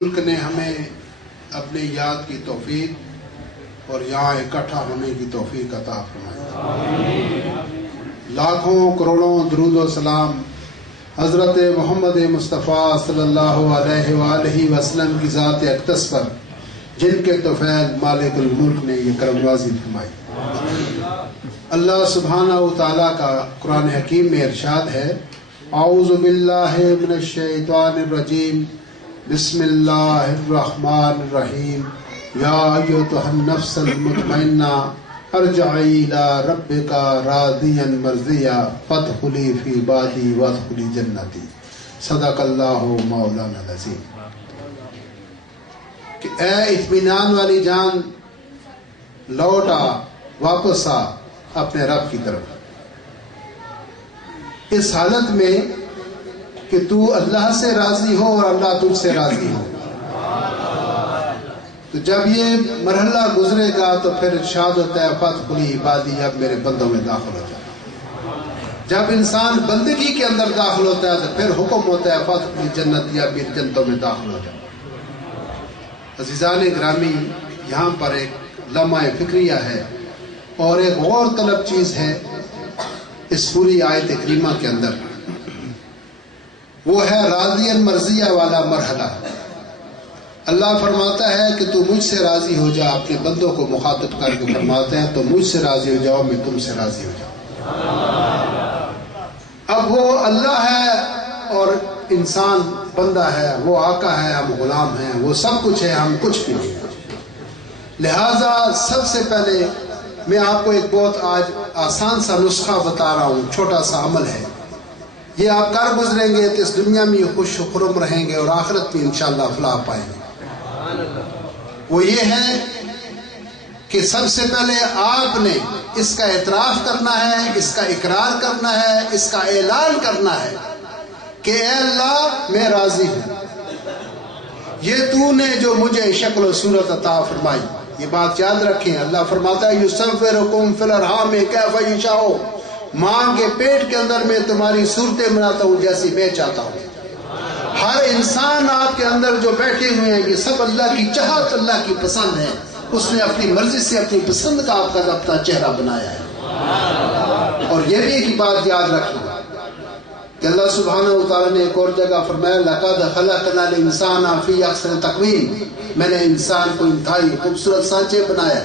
ملک نے ہمیں اپنے یاد کی توفیق اور یہاں اکٹھا ہونے کی توفیق عطا فرمائی۔ لاکھوں کروڑوں درود و سلام حضرت محمد مصطفیٰ صلی اللہ علیہ وآلہ وسلم کی ذات اقدس پر، جن کے طفیل مالک الملک نے یہ کرم نوازی فرمائی۔ اللہ سبحانہ و تعالیٰ کا قرآن حکیم میں ارشاد ہے، اعوذ باللہ من الشیطان الرجیم، بسم اللہ الرحمن الرحیم، یا ایتھا النفس المطمئنہ ارجعی الی ربک راضیا مرضیا فادخلی فی عبادی وادخلی جنتی۔ صدق اللہ مولانا العظیم۔ کہ اے اطمینان والی جان، لوٹ آ، واپس آ اپنے رب کی طرف، اس حالت میں کہ تو اللہ سے راضی ہو اور اللہ تجھ سے راضی ہو۔ تو جب یہ مرحلہ گزرے گا تو پھر ارشاد ہوتا ہے فادخلی عبادی، اب میرے بندوں میں داخل ہو جا۔ جب انسان بندگی کے اندر داخل ہوتا ہے تو پھر حکم ہوتا ہے فادخلی جنتی، اب میری جنتوں میں داخل ہو جا۔ عزیزان گرامی، یہاں پر ایک لمحہ فکریہ ہے اور ایک غور طلب چیز ہے اس پوری آیت کریمہ کے اندر، وہ ہے راضی مرضیہ والا مرحلہ۔ اللہ فرماتا ہے کہ تو مجھ سے راضی ہو جا، اپنے بندوں کو مخاطب کر کے فرماتے ہیں تو مجھ سے راضی ہو جاؤ، میں تم سے راضی ہو جاؤں۔ اب وہ اللہ ہے اور انسان بندہ ہے، وہ آقا ہے، ہم غلام ہیں، وہ سب کچھ ہے، ہم کچھ بھی نہیں۔ لہٰذا سب سے پہلے میں آپ کو ایک بہت آج آسان سا نسخہ بتا رہا ہوں، چھوٹا سا عمل ہے، یہ آپ کر گزریں گے تو اس دنیا میں خوش و خرم رہیں گے اور آخرت میں انشاءاللہ فلاح پائیں گے۔ وہ یہ ہے کہ سب سے پہلے آپ نے اس کا اعتراف کرنا ہے، اس کا اقرار کرنا ہے، اس کا اعلان کرنا ہے کہ اے اللہ میں راضی ہوں، یہ تو نے جو مجھے شکل و صورت عطا فرمائی۔ یہ بات یاد رکھیں، اللہ فرماتا ہے یصورکم فی الارحام کیف یشاء، ماں کے پیٹ کے اندر میں تمہاری صورتیں بناتا ہوں جیسی میں چاہتا ہوں۔ ہر انسان آپ کے اندر جو بیٹھے ہوئے ہیں یہ سب اللہ کی چاہت، اللہ کی پسند ہے، اس نے اپنی مرضی سے اپنی پسند کا آپ کا اپنا چہرہ بنایا ہے۔ اور یہ بھی ایک بات یاد رکھنا کہ اللہ سبحانہ و تعالیٰ نے ایک اور جگہ فرمایا لقد خلقنا الانسان فی احسن تقویم، میں نے انسان کو انتہائی خوبصورت سانچے بنایا،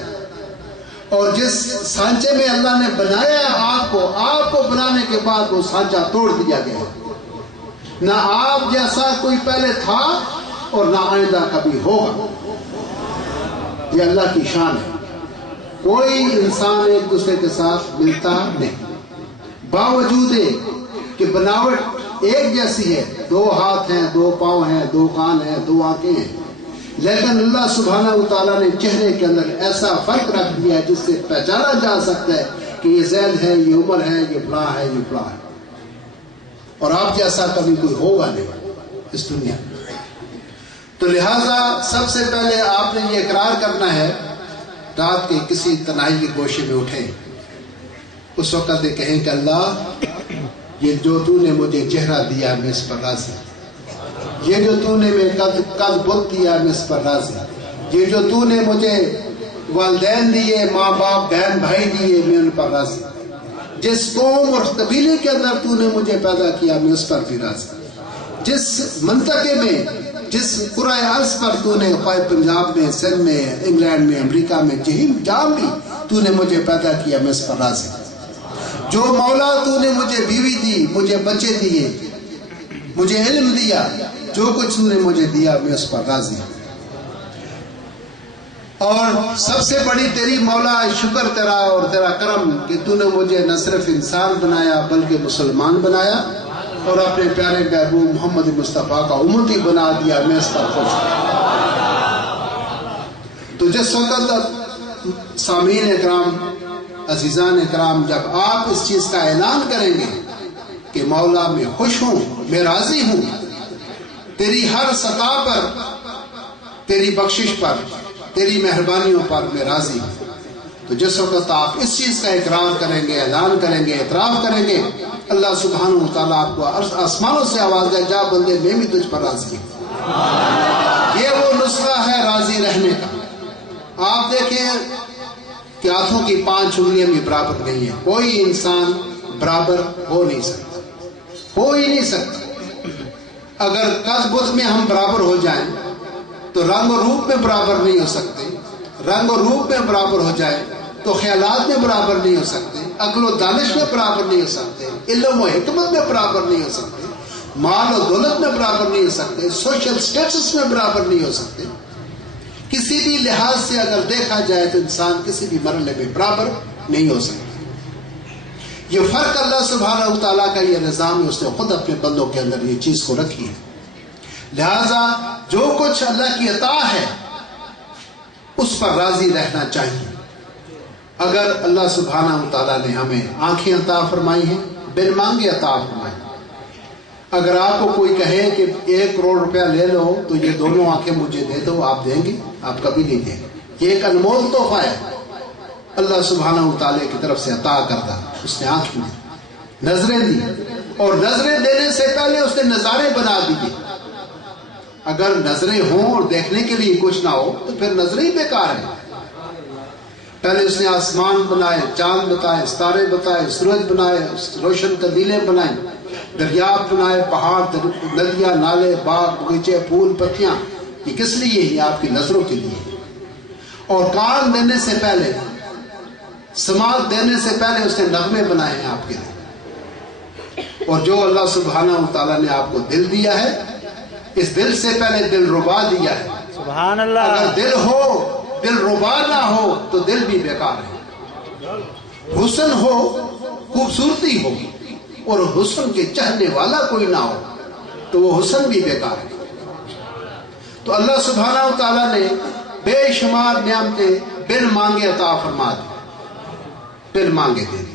اور جس سانچے میں اللہ نے بنایا آپ کو بنانے کے بعد وہ سانچہ توڑ دیا گیا۔ نہ آپ جیسا کوئی پہلے تھا اور نہ آئندہ کبھی ہوگا، یہ اللہ کی شان ہے۔ کوئی انسان ایک دوسرے کے ساتھ ملتا نہیں، باوجود کہ بناوٹ ایک جیسی ہے، دو ہاتھ ہیں، دو پاؤں ہیں، دو کان ہیں، دو آنکھیں ہیں، لیکن اللہ سبحانہ و تعالیٰ نے چہرے کے اندر ایسا فرق رکھ دیا جس سے پہچانا جا سکتا ہے کہ یہ زید ہے، یہ عمر ہے، یہ فلاں ہے، یہ فلاں ہے، اور آپ جیسا کبھی کوئی ہوگا نہیں اس دنیا میں۔ تو لہٰذا سب سے پہلے آپ نے یہ اقرار کرنا ہے، رات کے کسی تنہائی کے گوشے میں اٹھیں، اس وقت یہ کہیں کہ اللہ یہ جو تو نے مجھے چہرہ دیا میں اس پر راضی، یہ جو تو نے میں قد بت دیا میں اس پر راضی، یہ جو تو نے مجھے والدین دیے، ماں باپ بہن بھائی دیے، میں ان پر راضی، جس قوم اور قبیلے کے اندر تو نے مجھے پیدا کیا میں اس پر بھی راضی، جس منطقے میں، جس قرۂ ارض پر تو نے، خواہ پنجاب میں، سندھ میں، انگلینڈ میں، امریکہ میں، جہاں بھی تو نے مجھے پیدا کیا میں اس پر راضی، جو مولا تو نے مجھے بیوی دی، مجھے بچے دیے، مجھے علم دیا، جو کچھ تو نے مجھے دیا میں اس پر راضی ہوں۔ اور سب سے بڑی تیری مولا شکر تیرا اور تیرا کرم کہ تو نے مجھے نہ صرف انسان بنایا بلکہ مسلمان بنایا اور اپنے پیارے محبوب محمد مصطفیٰ کا امتی بنا دیا، میں اس پر خوش ہوں۔ تو جس وقت سامعین اکرام، عزیزان اکرام، جب آپ اس چیز کا اعلان کریں گے کہ مولا میں خوش ہوں، میں راضی ہوں، تیری ہر سطح پر، تیری بخشش پر، تیری مہربانیوں پر میں راضی ہوں، تو جس وقت آپ اس چیز کا اقرار کریں گے، اعلان کریں گے، اعتراف کریں گے، اللہ سبحانہ و تعالیٰ آپ کو آسمانوں سے آواز دے، جا بندے میں بھی تجھ پر راضی ہوں۔ یہ آپ دیکھیں کہ ہاتھوں کی 5 انگلیاں بھی برابر نہیں ہیں. کوئی انسان برابر ہو نہیں سکتا، ہو ہی نہیں سکتا. اگر قد بدھ میں ہم برابر ہو جائیں تو رنگ و روپ میں برابر نہیں ہو سکتے. رنگ و روپ میں برابر ہو جائے تو خیالات میں برابر نہیں ہو سکتے، عقل و دانش میں برابر نہیں ہو سکتے، علم و حکمت میں برابر نہیں ہو سکتے، مال و دولت میں برابر نہیں ہو سکتے، سوشل سٹیٹس میں برابر نہیں ہو سکتے. کسی بھی لحاظ سے اگر دیکھا جائے تو انسان کسی بھی مرحلے میں برابر نہیں ہو سکتا. یہ فرق اللہ سبحانہ و تعالیٰ کا یہ نظام ہے، اس نے خود اپنے بندوں کے اندر یہ چیز کو رکھی ہے. لہذا جو کچھ اللہ کی عطا ہے اس پر راضی رہنا چاہیے. اگر اللہ سبحانہ و تعالیٰ نے ہمیں آنکھیں عطا فرمائی ہیں، بن مانگے عطا فرمائی. اگر آپ کو کوئی کہے کہ 1 کروڑ روپیہ لے لو تو یہ دونوں آنکھیں مجھے دے دو، آپ دیں گے؟ آپ کبھی نہیں دیں گے. یہ ایک انمول تحفہ ہے اللہ سبحانہ و تعالیٰ کی طرف سے عطا کردہ. اس نے آنکھیں دی، نظریں دی، اور نظریں دینے سے پہلے اس نے نظارے بنا دیے. اگر نظریں ہوں اور دیکھنے کے لیے کچھ نہ ہو تو پھر نظریں ہی بیکار ہیں. پہلے اس نے آسمان بنائے، چاند بتائے، ستارے بتائے، سورج بنائے، روشن قندیلیں بنائیں، دریافت بنائے، پہاڑ، ندیاں، نالے، باغ، بغیچے، پھول، پتیاں. یہ کس لیے ہی؟ آپ کی نظروں کے لیے. اور کان دینے سے پہلے، سماعت دینے سے پہلے اس نے نغمے بنائے ہیں آپ کے لیے. اور جو اللہ سبحانہ و تعالیٰ نے آپ کو دل دیا ہے، اس دل سے پہلے دل ربا دیا ہے. سبحان اللہ. اگر دل ہو، دل ربا نہ ہو تو دل بھی بیکار ہے. حسن ہو، خوبصورتی ہو، اور حسن کے چاہنے والا کوئی نہ ہو تو وہ حسن بھی بیکار ہے. تو اللہ سبحانہ و تعالیٰ نے بے شمار نعمتیں بن مانگے عطا فرما دی، بن مانگے دے دی.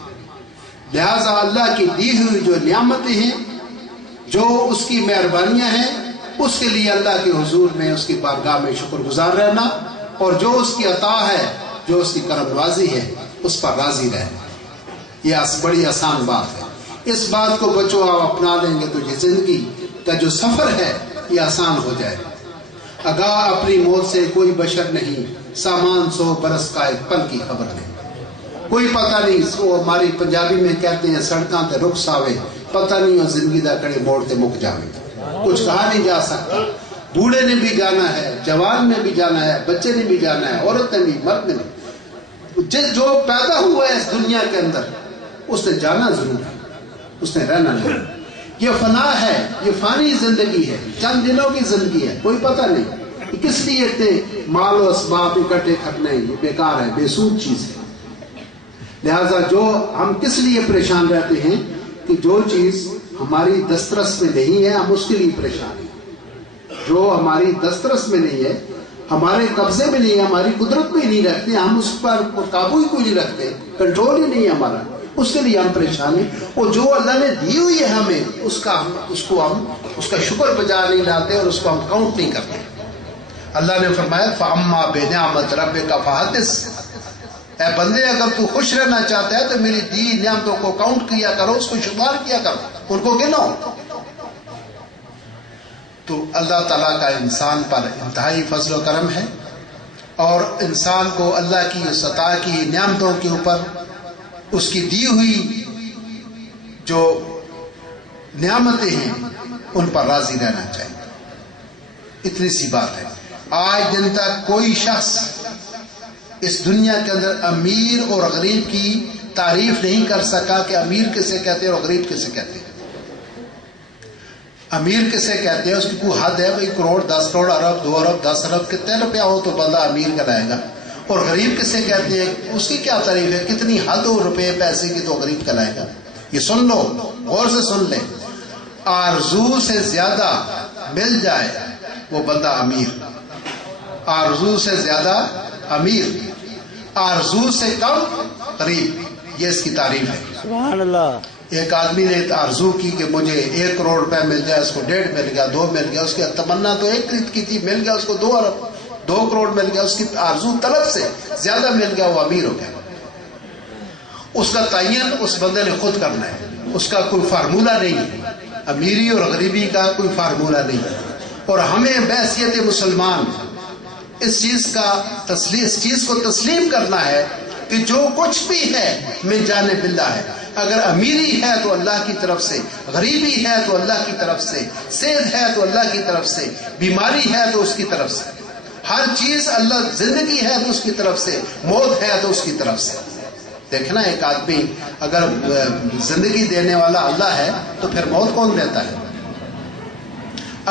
لہذا اللہ کی دی ہوئی جو نعمتیں ہیں، جو اس کی مہربانیاں ہیں، اس کے لیے اللہ کے حضور میں، اس کی بارگاہ میں شکر گزار رہنا، اور جو اس کی عطا ہے، جو اس کی کرم نوازی ہے، اس پر راضی رہنا. یہ بڑی آسان بات ہے. اس بات کو بچوں آپ اپنا لیں گے تو یہ زندگی کا جو سفر ہے یہ آسان ہو جائے. آگاہ اپنی موت سے کوئی بشر نہیں، سامان 100 برس کا ایک پل کی خبر نہیں. کوئی پتہ نہیں، وہ ہماری پنجابی میں کہتے ہیں سڑکاں تے رخ ساوے، پتہ نہیں وہ زندگی دا کڑے موڑ تے مک جاوے. کچھ کہا نہیں جا سکتا. بوڑھے نے بھی جانا ہے، جوان نے بھی جانا ہے، بچے نے بھی جانا ہے، عورت نے بھی، مرد نے بھی. جو پیدا ہوا ہے اس دنیا کے اندر اس نے جانا ضرور ہے، اس نے رہنا نہیں. یہ فنا ہے، یہ فانی زندگی ہے، چند دنوں کی زندگی ہے. کوئی پتہ نہیں کس لیے اتنے مال و اسباب اکٹھے کرنے، یہ بیکار ہے، بے سود چیز ہے. لہذا جو ہم کس لیے پریشان رہتے ہیں کہ جو چیز ہماری دسترس میں نہیں ہے ہم اس کے لیے پریشان ہیں. جو ہماری دسترس میں نہیں ہے، ہمارے قبضے میں نہیں ہے، ہماری قدرت میں نہیں رکھتے، ہم اس پر قابو ہی کوئی نہیں رکھتے، کنٹرول ہی نہیں ہے ہمارا، اس کے لیے ہم پریشان ہیں. اور جو اللہ نے دی ہوئی ہے ہمیں، اس کا شکر بجا نہیں لاتے اور اس کو ہم کاؤنٹ نہیں کرتے. اللہ نے فرمایا فَأَمَّا بِنِعْمَةِ رَبِّكَ فَحَدِّثْ. اے بندے، اگر تو خوش رہنا چاہتا ہے تو میری دی نعمتوں کو کاؤنٹ کیا کرو، اس کو شمار کیا کرو، ان کو گنو. تو اللہ تعالیٰ کا انسان پر انتہائی فضل و کرم ہے، اور انسان کو اللہ کی اس عطا کی نعمتوں کے اوپر اس کی دی ہوئی جو نعمتیں ہیں ان پر راضی رہنا چاہیے. اتنی سی بات ہے. آج دن تک کوئی شخص اس دنیا کے اندر امیر اور غریب کی تعریف نہیں کر سکا کہ امیر کسے کہتے ہیں اور غریب کسے کہتے ہیں. امیر کسے کہتے ہیں، اس کی کوئی حد ہے؟ بھائی کروڑ، 10 کروڑ، ارب، 2 ارب، 10 ارب، کتنے روپیہ ہو تو بندہ امیر کہلائے گا. اور غریب کسے کہتے ہیں، اس کی کیا تعریف ہے؟ کتنی حد ہو روپے پیسے کی تو غریب کہلائے گا. یہ سن لو، غور سے سن لیں. آرزو سے زیادہ مل جائے وہ بندہ امیر، آرزو سے زیادہ امیر، آرزو سے کم غریب. یہ اس کی تعریف ہے. سبحان اللہ. ایک آدمی نے آرزو کی کہ مجھے 1 کروڑ روپے مل جائے، اس کو 1.5 مل گیا، 2 مل گیا. اس کی تمنا تو 1 کی تھی، مل گیا اس کو 2 ارب، 2 کروڑ مل گیا. اس کی آرزو طلب سے زیادہ مل گیا، وہ امیر ہو گیا. اس کا تعین اس بندے نے خود کرنا ہے، اس کا کوئی فارمولہ نہیں ہے. امیری اور غریبی کا کوئی فارمولہ نہیں ہے. اور ہمیں بحیثیت مسلمان اس چیز کو تسلیم کرنا ہے کہ جو کچھ بھی ہے من جانب اللہ ہے. اگر امیری ہے تو اللہ کی طرف سے، غریبی ہے تو اللہ کی طرف سے، صحت ہے تو اللہ کی طرف سے، بیماری ہے تو اس کی طرف سے، ہر چیز اللہ، زندگی ہے تو اس کی طرف سے، موت ہے تو اس کی طرف سے. دیکھنا ایک آدمی اگر زندگی دینے والا اللہ ہے تو پھر موت کون دیتا ہے؟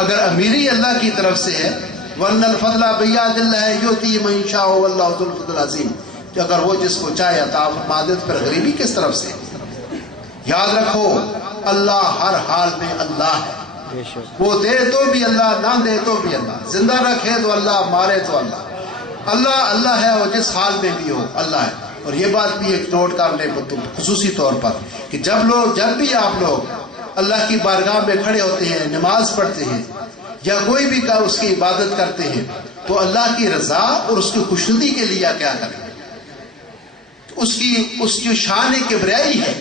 اگر امیری اللہ کی طرف سے ہے، وَأَنَّ الْفَضْلَ بِيَدِ اللَّهِ يُؤْتِيهِ مَن يَشَاءُ وَاللَّهُ ذُو الْفَضْلِ الْعَظِيمِ، کہ اگر وہ جس کو چاہے عطا فرما دے تو پھر غریبی کس طرف سے؟ یاد رکھو اللہ ہر حال میں اللہ ہے، وہ دے تو بھی اللہ، نہ دے تو بھی اللہ، زندہ رکھے تو اللہ، مارے تو اللہ. اللہ ہے اور جس حال میں بھی ہو اللہ ہے. اور یہ بات بھی ایک نوٹ کر لیں خصوصی طور پر کہ جب بھی آپ لوگ اللہ کی بارگاہ میں کھڑے ہوتے ہیں، نماز پڑھتے ہیں یا کوئی بھی اس کی عبادت کرتے ہیں تو اللہ کی رضا اور اس کی خوشنودی کے لیے کیا کریں؟ اس کی شان کبریائی ہے.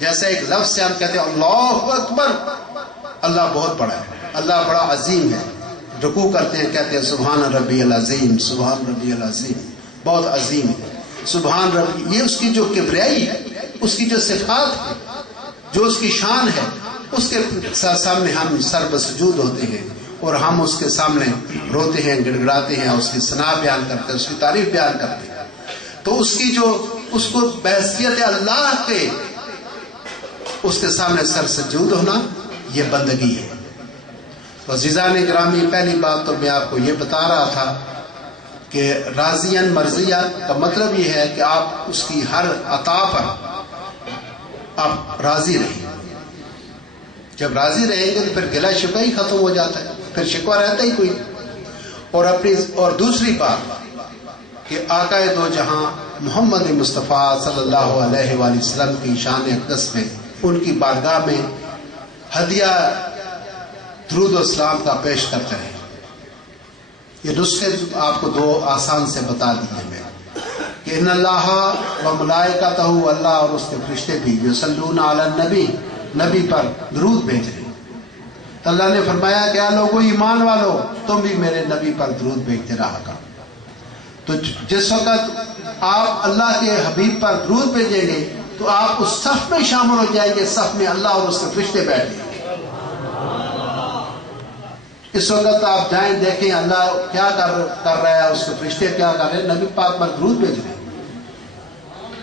جیسے ایک لفظ سے ہم کہتے ہیں اللہ اکبر، اللہ بہت بڑا ہے، اللہ بڑا عظیم ہے. رکوع کرتے ہیں کہتے ہیں سبحان ربی العظیم، سبحان ربی العظیم، بہت عظیم ہے سبحان ربی. یہ اس کی جو کبریائی ہے، اس کی جو صفات ہے، جو اس کی شان ہے، اس کے سامنے ہم سر بسجود ہوتے ہیں اور ہم اس کے سامنے روتے ہیں، گڑ گڑاتے ہیں، اس کی ثنا بیان کرتے ہیں، اس کی تعریف بیان کرتے ہیں. تو اس کو بحیثیت اللہ کے اس کے سامنے سر سجود ہونا یہ بندگی ہے. تو عزیزان گرامی، پہلی بات تو میں آپ کو یہ بتا رہا تھا کہ راضیاً مرضیہ کا مطلب یہ ہے کہ آپ اس کی ہر عطا پر آپ راضی رہیں. جب راضی رہیں گے تو پھر گلہ شکوہ ہی ختم ہو جاتا ہے، پھر شکوہ رہتا ہی کوئی. اور دوسری بات کہ آقا دو جہاں محمد مصطفیٰ صلی اللہ علیہ وآلہ وسلم کی شان اقدس میں، ان کی بارگاہ میں ہدیہ درود و اسلام کا پیش کرتے ہیں. یہ نسخے آپ کو دو آسان سے بتا دیے میں کہ ان اللہ و ملائکتہ، اللہ اور اس کے فرشتے بھی یصلون علی النبی، نبی پر درود بھیج رہے ہیں. تو اللہ نے فرمایا کہ لوگو ایمان والو، تم بھی میرے نبی پر درود بھیجتے رہا کرو. تو جس وقت آپ اللہ کے حبیب پر درود بھیجیں گے تو آپ اس صف میں شامل ہو جائیں گے، صف میں اللہ اور اس کے فرشتے بیٹھے ہیں. اس وقت آپ جائیں دیکھیں اللہ کیا کر رہا ہے، اس کے فرشتے کیا کر رہے ہیں، نبی پاک پر درود بھیج رہے ہیں.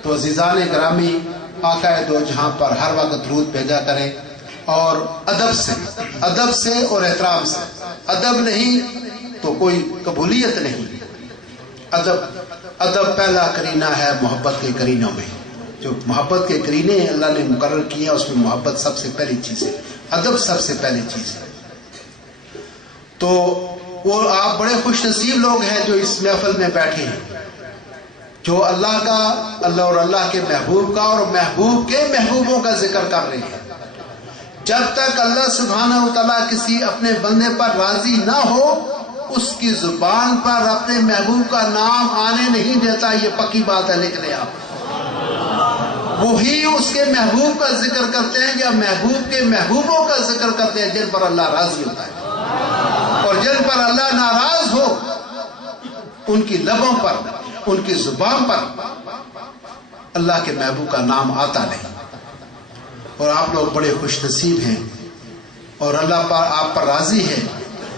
تو عزیزان گرامی، آقا دو جہاں پر ہر وقت درود بھیجا کریں، اور ادب سے اور احترام سے. ادب نہیں تو کوئی قبولیت نہیں. ادب پہلا کرینہ ہے محبت کے کرینوں میں. جو محبت کے کرینے اللہ نے مقرر کیا اس میں محبت سب سے پہلی چیز ہے، ادب سب سے پہلی چیز ہے. تو وہ آپ بڑے خوش نصیب لوگ ہیں جو اس محفل میں بیٹھے ہیں، جو اللہ اور اللہ کے محبوب کا اور محبوب کے محبوبوں کا ذکر کر رہے ہیں. جب تک اللہ سبحانہ و تعالیٰ کسی اپنے بندے پر راضی نہ ہو، اس کی زبان پر اپنے محبوب کا نام آنے نہیں دیتا. یہ پکی بات ہے، لکھ لیں آپ. وہی اس کے محبوب کا ذکر کرتے ہیں یا محبوب کے محبوبوں کا ذکر کرتے ہیں جن پر اللہ راضی ہوتا ہے. اور جن پر اللہ ناراض ہو ان کی لبوں پر، ان کی زبان پر اللہ کے محبوب کا نام آتا نہیں. اور آپ لوگ بڑے خوش نصیب ہیں اور اللہ پر آپ پر راضی ہے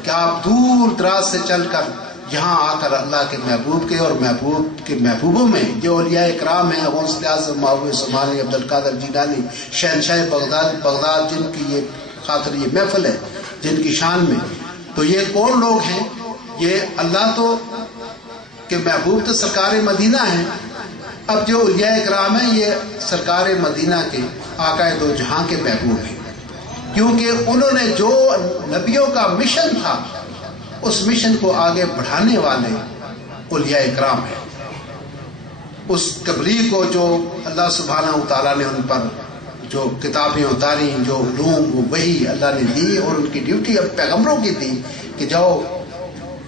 کہ آپ دور دراز سے چل کر یہاں آ کر اللہ کے محبوب کے اور محبوب کے محبوبوں میں جو اولیاء اکرام ہیں، غوث اعظم محبوب سبحانی، عبد القادر جیلانی، شہنشاہ بغداد جن کی یہ خاطر یہ محفل ہے، جن کی شان میں. تو یہ کون لوگ ہیں؟ یہ اللہ تو کہ محبوب تو سرکار مدینہ ہیں. اب جو اولیاء اکرام ہیں یہ سرکار مدینہ کے آقا دو جہاں کے محبوب ہیں، کیونکہ انہوں نے جو نبیوں کا مشن تھا اس مشن کو آگے بڑھانے والے اولیاء اکرام ہیں. اس تبلیغ کو جو اللہ سبحانہ و تعالیٰ نے ان پر جو کتابیں اتاری، جو علوم وہ وہی اللہ نے دی، اور ان کی ڈیوٹی اب پیغمبروں کی تھی کہ جاؤ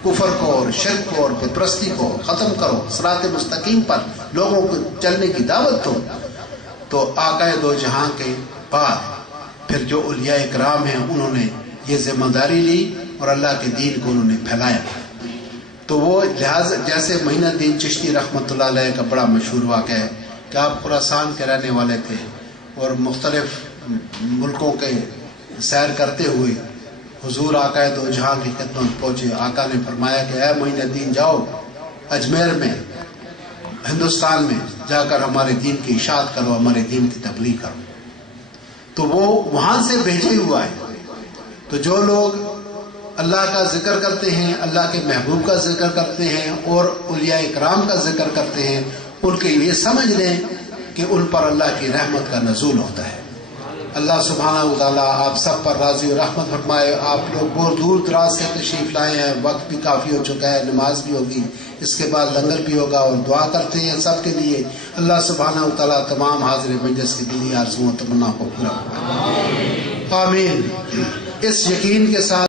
کفر کو اور شرک کو اور بت پرستی کو ختم کرو، صراط مستقیم پر لوگوں کو چلنے کی دعوت دو. تو آقا دو جہاں کے بعد پھر جو اولیاء اکرام ہیں انہوں نے یہ ذمہ داری لی اور اللہ کے دین کو انہوں نے پھیلایا. تو وہ لہٰذا جیسے معین الدین چشتی رحمۃ اللہ علیہ کا بڑا مشہور واقعہ ہے کہ آپ خراسان کے رہنے والے تھے اور مختلف ملکوں کے سیر کرتے ہوئے حضور آقا دو جہاں کی خدمت پہنچے. آقا نے فرمایا کہ اے معین الدین جاؤ اجمیر میں ہندوستان میں جا کر ہمارے دین کی اشاعت کرو, ہمارے دین کی تبلیغ کرو. تو وہ وہاں سے بھیجے ہوا ہے. تو جو لوگ اللہ کا ذکر کرتے ہیں, اللہ کے محبوب کا ذکر کرتے ہیں اور اولیاء اکرام کا ذکر کرتے ہیں, ان کے یہ سمجھ لیں کہ ان پر اللہ کی رحمت کا نزول ہوتا ہے. اللہ سبحانہ و تعالیٰ آپ سب پر راضی و رحمت فرمائے. آپ لوگ بہت دور دراز سے تشریف لائے ہیں, وقت بھی کافی ہو چکا ہے, نماز بھی ہوگی, اس کے بعد لنگر بھی ہوگا, اور دعا کرتے ہیں سب کے لیے. اللہ سبحانہ و تعالیٰ تمام حاضر مجلس کی دینی آرزوؤں و تمنا کو پورا فرمائے. آمین. اس یقین کے ساتھ